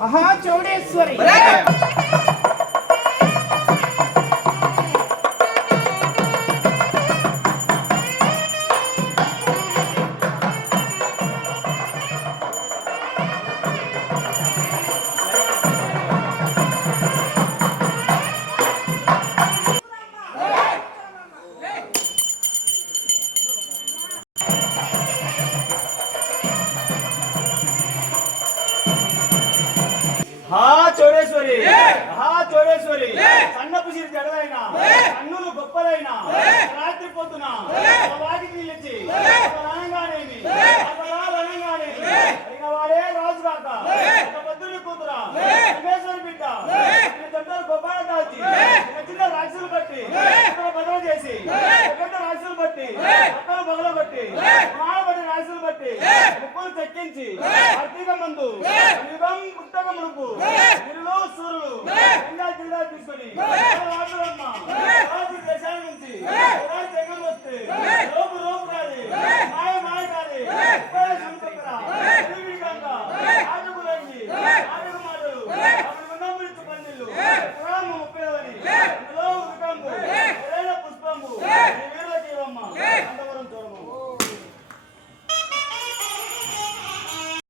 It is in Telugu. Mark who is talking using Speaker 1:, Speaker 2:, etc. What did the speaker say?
Speaker 1: మహాచౌడేశ్వరి
Speaker 2: హా చోడేశ్వరి. హా చోడేశ్వరి. సన్నపు సిరి జడలైన కన్నులు గొప్పలైన రాత్రి పొద్దున వాటికి నిలిచి అనగానేమి అనగానేమి అయిన వాడే రాజు కాక పొద్దుని కూతురా వెంకటేశ్వరి బిడ్డ తొందర గొప్పలు దాచి చిన్న రాక్షసులు కట్టి బదులు చేసి పెద్ద రాక్షసులు బట్టి పక్కన బదులు బట్టి అందించి ఆర్థిక మందు యుగం పుస్తకములకు గిరులు సూర్యులు క్రీడా తీసుకొని.